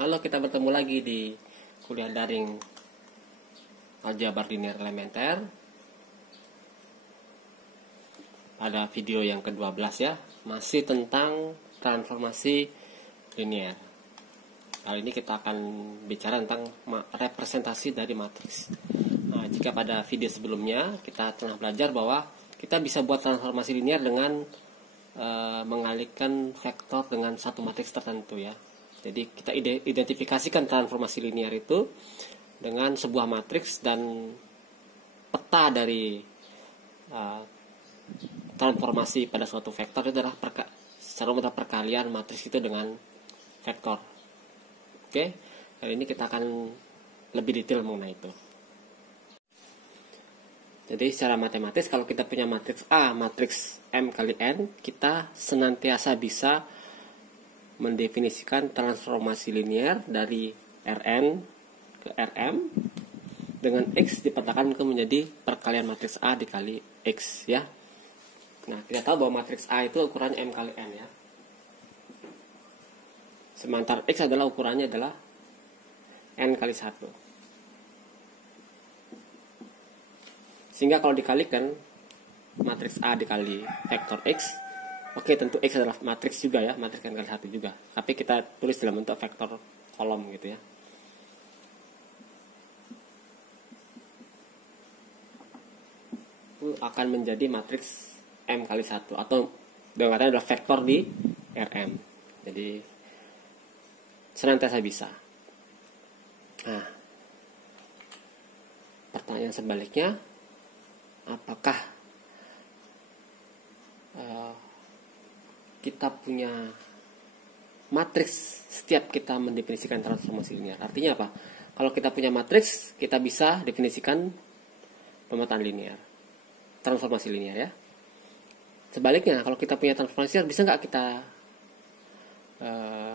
Halo, kita bertemu lagi di kuliah daring aljabar linear elementer. Pada video yang ke-12 ya, masih tentang transformasi linear. Kali ini kita akan bicara tentang representasi dari matriks. Nah, jika pada video sebelumnya kita telah belajar bahwa kita bisa buat transformasi linear dengan mengalihkan vektor dengan satu matriks tertentu ya. Jadi kita identifikasikan transformasi linear itu dengan sebuah matriks dan peta dari transformasi pada suatu vektor itu adalah secara mudah perkalian matriks itu dengan vektor. Oke, kali ini kita akan lebih detail mengenai itu. Jadi secara matematis kalau kita punya matriks A, matriks M kali N, kita senantiasa bisa mendefinisikan transformasi linear dari Rn ke Rm dengan X dipetakan ke menjadi perkalian matriks A dikali X ya. Nah, kita tahu bahwa matriks A itu ukurannya M kali N ya. Sementara X adalah ukurannya adalah N kali 1. Sehingga kalau dikalikan matriks A dikali vektor X, oke, tentu X adalah matriks juga ya, matriks N kali 1 juga. Tapi kita tulis dalam bentuk vektor kolom gitu ya. Itu akan menjadi matriks M kali 1 atau dengan katanya adalah vektor di Rm. Jadi senantiasa bisa. Nah, pertanyaan sebaliknya, apakah kita punya matriks setiap kita mendefinisikan transformasi linear? Artinya apa? Kalau kita punya matriks, kita bisa definisikan pemetaan linear, transformasi linear ya. Sebaliknya, kalau kita punya transformasi linear, bisa nggak kita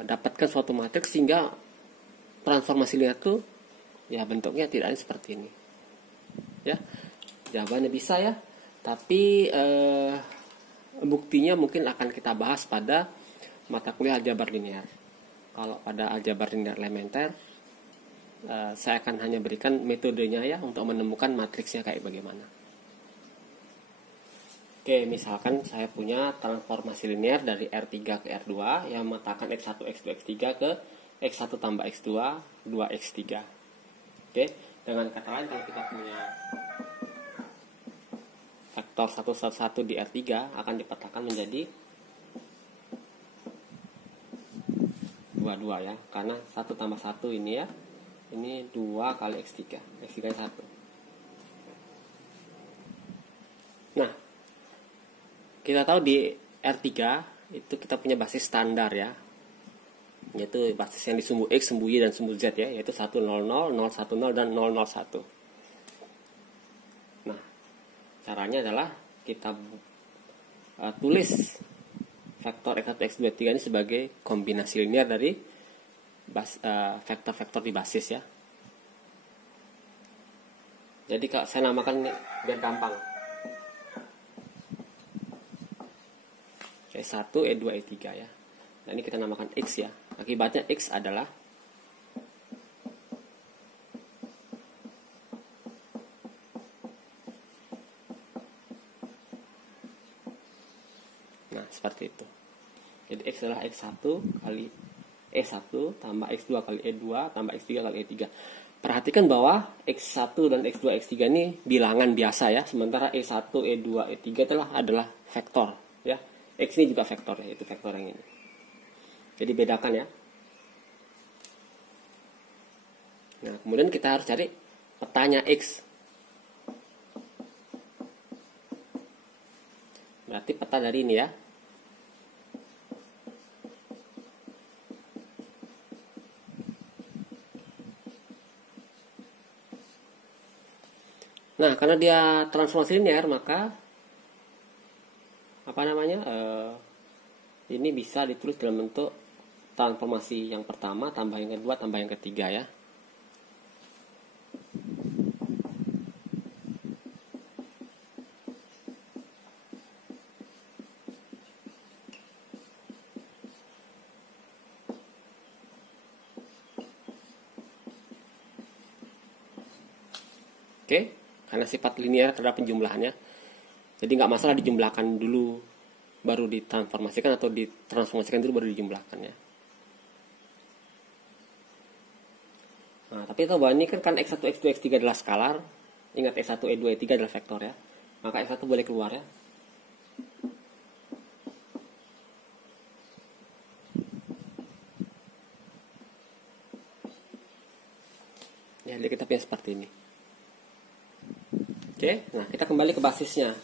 dapatkan suatu matriks sehingga transformasi linear itu ya bentuknya tidak seperti ini? Ya, jawabannya bisa ya. Tapi buktinya mungkin akan kita bahas pada mata kuliah aljabar linear. Kalau pada aljabar linear elementer, saya akan hanya berikan metodenya ya untuk menemukan matriksnya kayak bagaimana. Oke, misalkan saya punya transformasi linear dari R3 ke R2 yang memetakan X1, X2, X3 ke X1 tambah X2, 2X3. Oke, dengan kata lain kalau kita punya vektor 1, 1, 1 di R3 akan dipetakan menjadi 2, 2 ya. Karena 1 tambah 1 ini ya. Ini 2 kali X3. X3 nya 1. Nah, kita tahu di R3 itu kita punya basis standar ya. Yaitu basis yang di sumbu X, sumbu Y, dan sumbu Z ya. Yaitu 1, 0, 0, 0, 1, 0, dan 0, 0, 1. Nah, caranya adalah kita tulis vektor X1, X2, X3 ini sebagai kombinasi linear dari vektor-vektor di basis ya. Jadi kalau saya namakan ini biar gampang. E1, E2, E3 ya. Nah, ini kita namakan X ya. Akibatnya X adalah seperti itu. Jadi X adalah X1 kali E1 tambah X2 kali E2 tambah X3 kali E3. Perhatikan bahwa X1 dan X2, X3 ini bilangan biasa ya. Sementara E1, E2, E3 adalah vektor ya. X ini juga vektor ya, itu vektor yang ini. Jadi bedakan ya. Nah, kemudian kita harus cari petanya X. Berarti peta dari ini ya. Nah, karena dia transformasi linear, maka ini bisa ditulis dalam bentuk transformasi yang pertama tambah yang kedua tambah yang ketiga ya. Oke, karena sifat linear terhadap penjumlahannya. Jadi nggak masalah dijumlahkan dulu baru ditransformasikan atau ditransformasikan dulu baru dijumlahkan ya. Nah, tapi tahu bahwa ini kan X1, X2, X3 adalah skalar. Ingat E1, E2, E3 adalah vektor ya. Maka X1 boleh keluar ya. Ya, jadi kita punya seperti ini. Oke, nah kita kembali ke basisnya.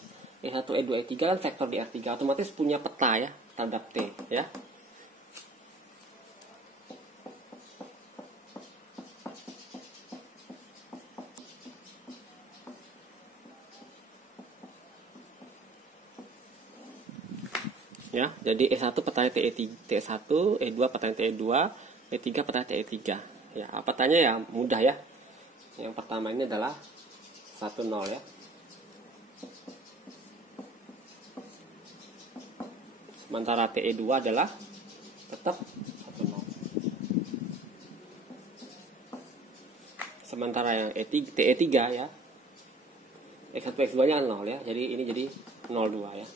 E1, E2, E3 kan vektor di R3, otomatis punya peta ya, terhadap T ya. Ya, jadi E1 petanya T1, E2 petanya T2, E3 petanya T3. Ya, petanya ya mudah ya. Yang pertama ini adalah 1 0 ya. Sementara TE2 adalah tetap 1 0. Sementara yang TE3 ya, X1 X2 nya 0 ya. Jadi ini jadi 02 ya.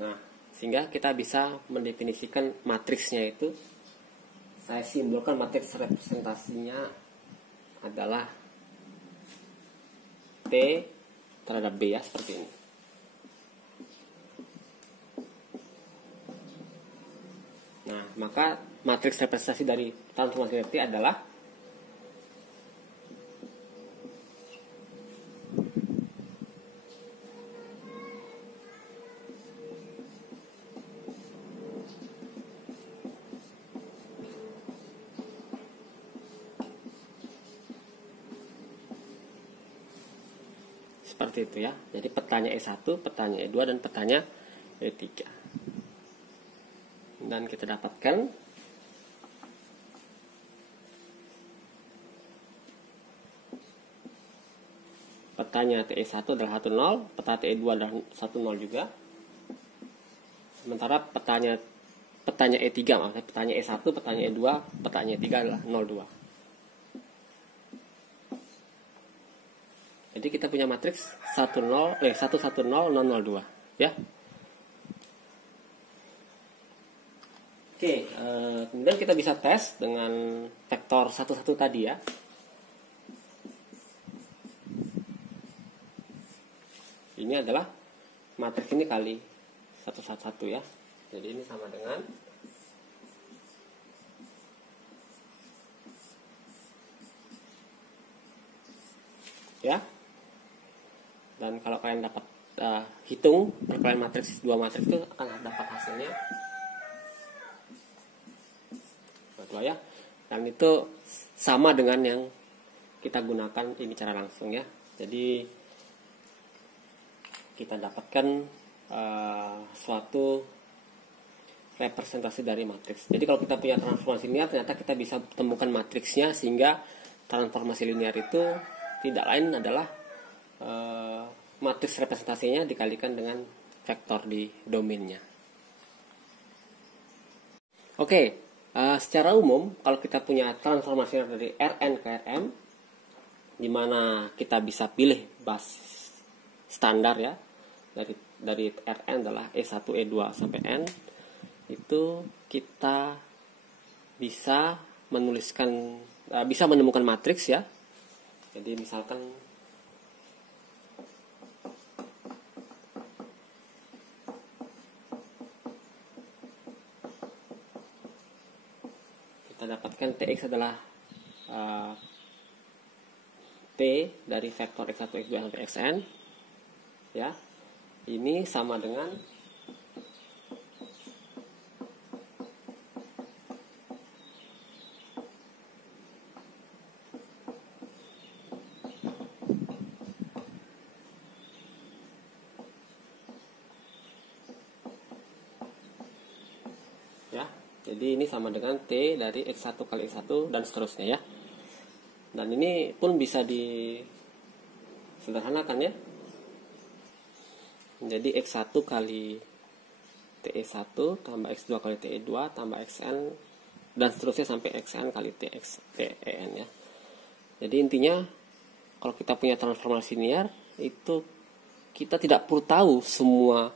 Nah, sehingga kita bisa mendefinisikan matriksnya itu. Saya simbolkan matriks representasinya adalah T terhadap B ya, seperti ini. Nah, maka matriks representasi dari transformasi T adalah seperti itu ya. Jadi petanya E1, petanya E2, dan petanya E3. Dan kita dapatkan petanya TE1 adalah 1 0, peta TE2 adalah 1 0 juga. Sementara petanya E3, maksudnya petanya E1, petanya E2, petanya E3 adalah 02. Jadi kita punya matriks 1 0 0 0 2 ya. Oke, kemudian kita bisa tes dengan vektor 1 1 tadi ya. Ini adalah matriks ini kali 1 1 1 ya. Jadi ini sama dengan ya. Dan kalau kalian dapat hitung perkalian matriks, dua matriks itu akan dapat hasilnya 2 ya. Dan itu sama dengan yang kita gunakan ini cara langsung ya. Jadi kita dapatkan suatu representasi dari matriks. Jadi kalau kita punya transformasi linear, ternyata kita bisa temukan matriksnya, sehingga transformasi linear itu tidak lain adalah matriks representasinya dikalikan dengan vektor di domainnya. Oke, secara umum kalau kita punya transformasi dari Rn ke Rm, di mana kita bisa pilih basis standar ya, dari Rn adalah E1, E2 sampai N, itu kita bisa menemukan matriks ya. Jadi misalkan kita dapatkan Tx adalah T dari vektor X1, X2 sampai Xn ya. Ini sama dengan ya. Jadi ini sama dengan T dari X1 kali X1 dan seterusnya ya. Dan ini pun bisa disederhanakan ya. Jadi X1 kali TE1 tambah X2 kali TE2 tambah Xn dan seterusnya sampai xn kali ten ya. Jadi intinya kalau kita punya transformasi linear itu kita tidak perlu tahu semua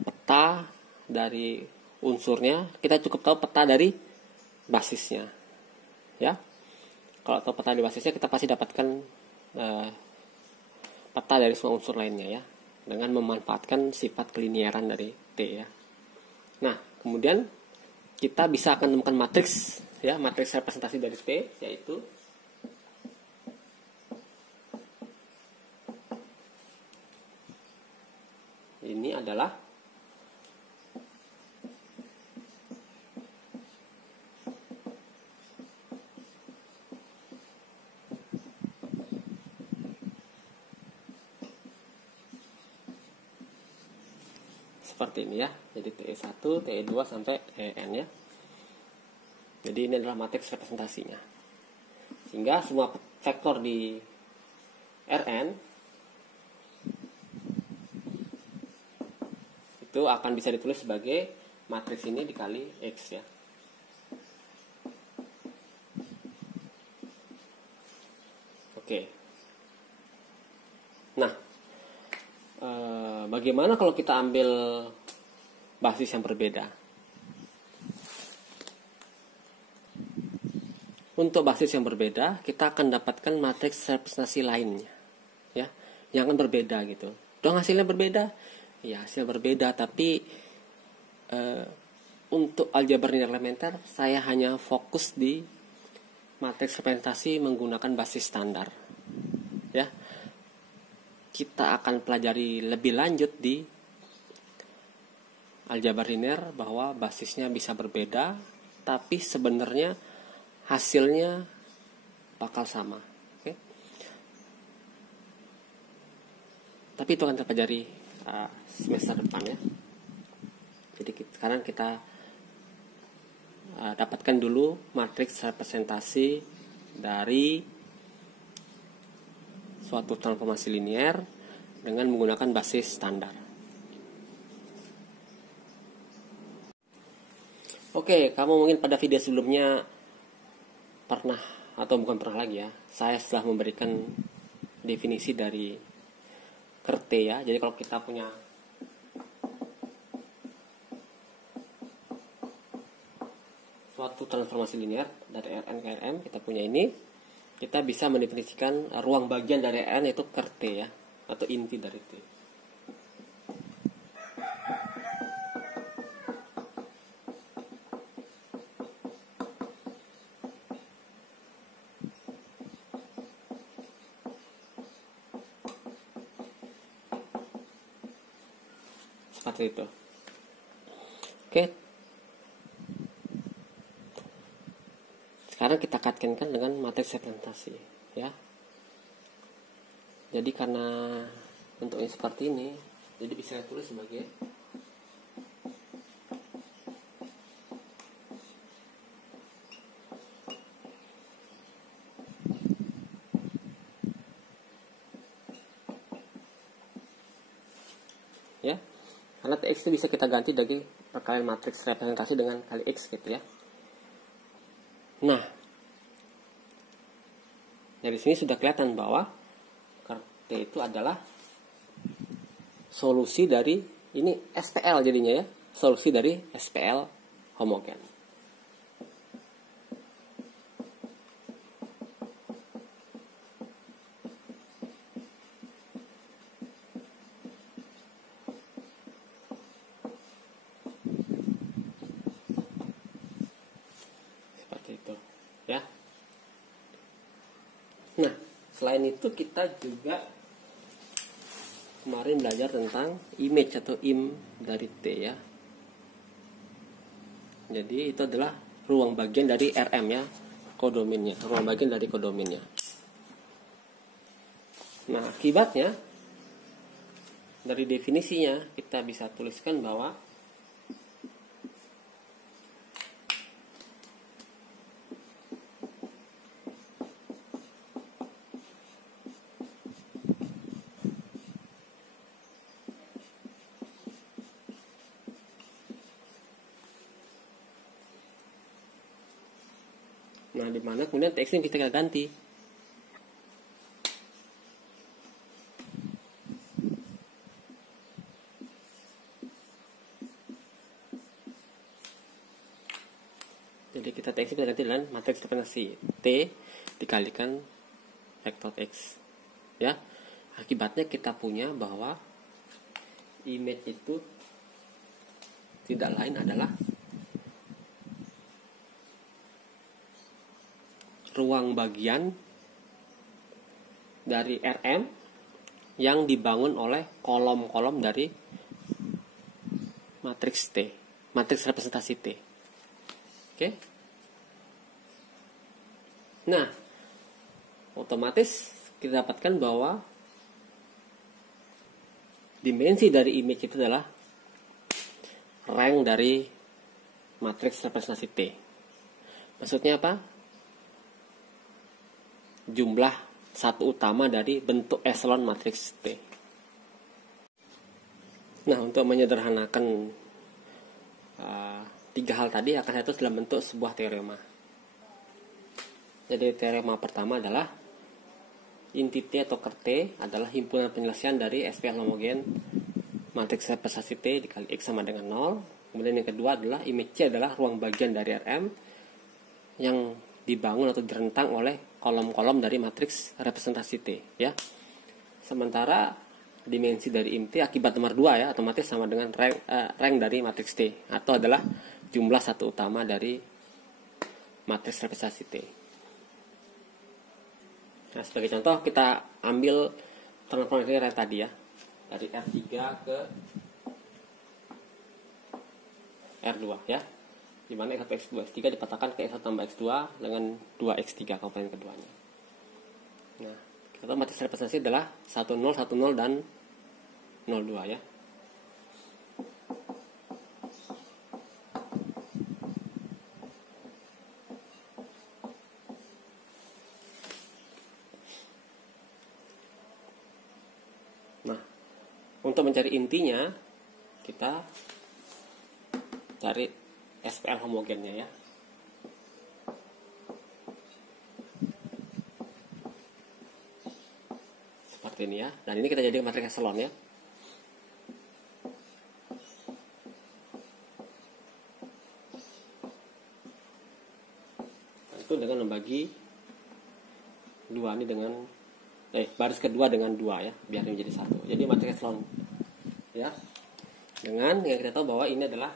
peta dari unsurnya, kita cukup tahu peta dari basisnya ya. Kalau tahu peta dari basisnya, kita pasti dapatkan peta dari semua unsur lainnya ya, dengan memanfaatkan sifat kelinearan dari T ya. Nah, kemudian kita bisa akan menemukan matriks ya, matriks representasi dari T, yaitu ini adalah seperti ini ya. Jadi TE1, TE2 sampai EN ya. Jadi ini adalah matriks representasinya. Sehingga semua vektor di Rn itu akan bisa ditulis sebagai matriks ini dikali X ya. Oke. Nah, bagaimana kalau kita ambil basis yang berbeda? Untuk basis yang berbeda, kita akan dapatkan matriks representasi lainnya, ya, yang akan berbeda gitu. Dong hasilnya berbeda, ya hasil berbeda, tapi untuk aljabar linear elementer, saya hanya fokus di matriks representasi menggunakan basis standar, ya. Kita akan pelajari lebih lanjut di aljabar linear bahwa basisnya bisa berbeda, tapi sebenarnya hasilnya bakal sama. Oke? Tapi itu akan terpelajari semester depan ya. Jadi sekarang kita dapatkan dulu matriks representasi dari suatu transformasi linear dengan menggunakan basis standar. Oke, kamu mungkin pada video sebelumnya pernah, atau bukan pernah lagi ya, saya setelah memberikan definisi dari Kerte ya. Jadi kalau kita punya suatu transformasi linear dari Rn ke Rm, kita punya ini, kita bisa mendefinisikan ruang bagian dari Rn yaitu Kerte ya, atau inti dari T. Seperti itu. Oke. Sekarang kita kaitkan dengan matriks representasi ya. Jadi karena bentuknya seperti ini, jadi bisa saya tulis sebagai ya. Karena TX itu bisa kita ganti dari perkalian matriks representasi dengan kali X gitu ya. Nah, dari sini sudah kelihatan bahwa Kerte itu adalah solusi dari, ini SPL jadinya ya, solusi dari SPL homogen. Nah, selain itu kita juga kemarin belajar tentang image atau im dari T ya. Jadi itu adalah ruang bagian dari Rm ya, kodominnya, ruang bagian dari kodominnya. Nah, akibatnya dari definisinya kita bisa tuliskan bahwa Nah, di mana kemudian TX ini kita ganti. Jadi kita TX kita ganti dengan matriks representasi T dikalikan vektor X. Ya. Akibatnya kita punya bahwa image itu tidak lain adalah ruang bagian dari RM yang dibangun oleh kolom-kolom dari matriks T, matriks representasi T. Oke. Nah, otomatis kita dapatkan bahwa dimensi dari image itu adalah rank dari matriks representasi T. Maksudnya apa? Jumlah satu utama dari bentuk echelon matriks T. Nah, untuk menyederhanakan tiga hal tadi akan saya tulis dalam bentuk sebuah teorema. Jadi teorema pertama adalah inti T atau ker T adalah himpunan penyelesaian dari SPL homogen matriks representasi T dikali X sama dengan 0. Kemudian yang kedua adalah image C adalah ruang bagian dari RM yang dibangun atau direntang oleh kolom-kolom dari matriks representasi T, ya. Sementara dimensi dari IM T akibat nomor 2 ya otomatis sama dengan rank dari matriks T atau adalah jumlah satu utama dari matriks representasi T. Nah, sebagai contoh kita ambil transformasi rank tadi ya, dari R3 ke R2 ya, dimana X1 X2 X3 dipatahkan ke X1 tambah X2 dengan 2X3 komponen keduanya. Nah, kita tahu matriks representasi adalah 10 10 dan 02 ya. Nah, untuk mencari intinya kita cari SPL homogennya ya. Seperti ini ya. Dan ini kita jadikan matriks echelon ya. Itu dengan membagi 2 ini dengan baris kedua dengan 2 ya, biar menjadi 1. Jadi matriks echelon ya. Dengan yang kita tahu bahwa ini adalah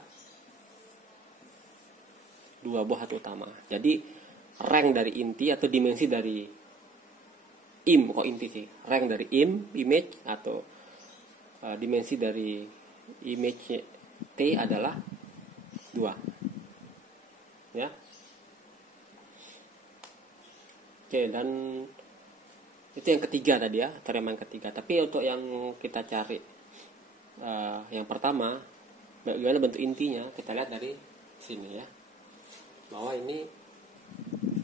2 buah satu utama. Jadi rank dari inti atau dimensi dari IM, kok inti sih, rank dari image atau dimensi dari image T adalah 2 ya. Oke, dan itu yang ketiga tadi ya, teorema yang ketiga. Tapi untuk yang kita cari yang pertama, bagaimana bentuk intinya, kita lihat dari sini ya, bahwa ini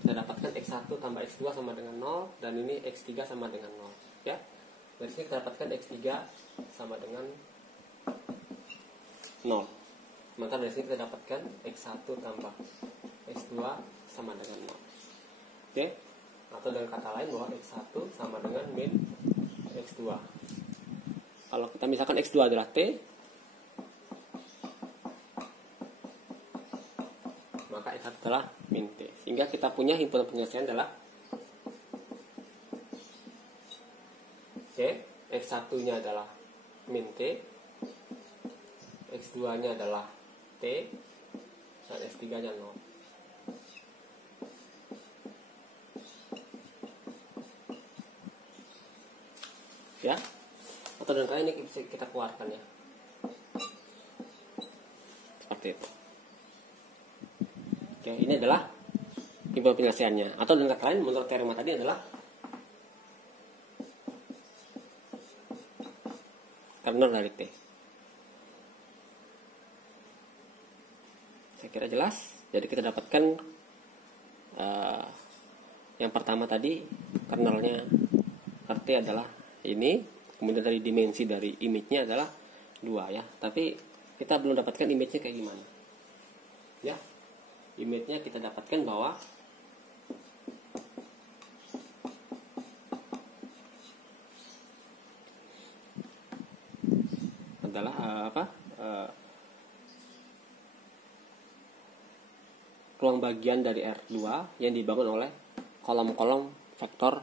kita dapatkan X1 tambah X2 sama dengan 0, dan ini X3 sama dengan 0 ya. Dari sini kita dapatkan X3 sama dengan 0. Maka dari sini kita dapatkan X1 tambah X2 sama dengan 0. Oke? Atau dengan kata lain bahwa X1 sama dengan min X2. Kalau kita misalkan X2 adalah T, maka X1 adalah min T. Sehingga kita punya himpunan penyelesaian adalah X1 nya adalah min T, X2 nya adalah T, dan X3 nya 0. Ya, atau dengan kali ini bisa kita keluarkan ya, seperti itu. Oke, ini adalah himpunan penyelesaiannya. Atau dengan kata lain, menurut teorema tadi adalah kernel dari T. Saya kira jelas. Jadi kita dapatkan yang pertama tadi, kernelnya T adalah ini, kemudian dari dimensi dari image-nya adalah 2 ya. Tapi kita belum dapatkan image-nya kayak gimana. Ya. Image-nya kita dapatkan bahwa adalah ruang bagian dari R2 yang dibangun oleh kolom-kolom vektor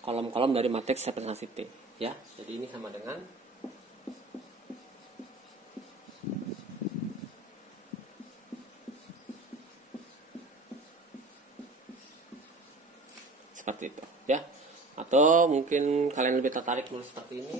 kolom-kolom dari matriks representasi T, ya. Jadi ini sama dengan seperti itu, ya. Atau mungkin kalian lebih tertarik nulis seperti ini.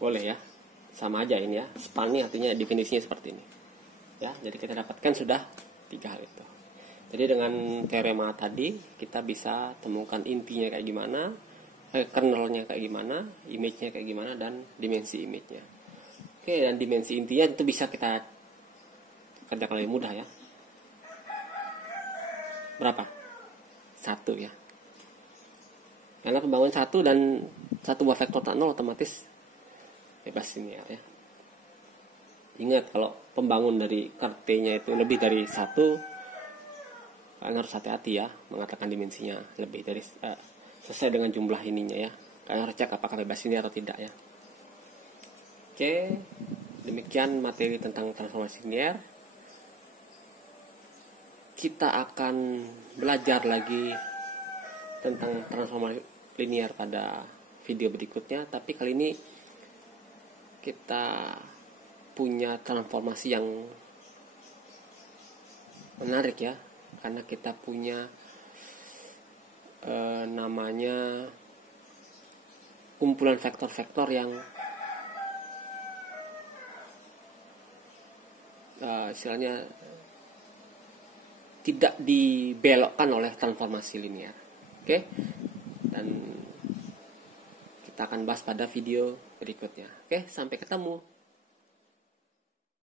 Boleh ya, sama aja ini ya. Spanning artinya definisinya seperti ini, ya. Jadi kita dapatkan sudah 3 hal itu. Jadi dengan teorema tadi kita bisa temukan intinya kayak gimana, kernelnya kayak gimana, image-nya kayak gimana, dan dimensi image-nya. Oke, dan dimensi intinya itu bisa kita kerjakan lebih mudah ya. Berapa? 1 ya. Karena pembangunan 1 dan 1 buah vektor tak nol otomatis bebas linear ya. Ingat kalau pembangun dari T-nya itu lebih dari 1, kalian harus hati-hati ya mengatakan dimensinya lebih dari sesuai dengan jumlah ininya ya. Kalian harus cek apakah bebas linear atau tidak ya. Oke, demikian materi tentang transformasi linear. Kita akan belajar lagi tentang transformasi linear pada video berikutnya, tapi kali ini kita punya transformasi yang menarik ya, karena kita punya namanya kumpulan vektor-vektor yang istilahnya tidak dibelokkan oleh transformasi linear. Oke, dan kita akan bahas pada video berikutnya. Oke, sampai ketemu.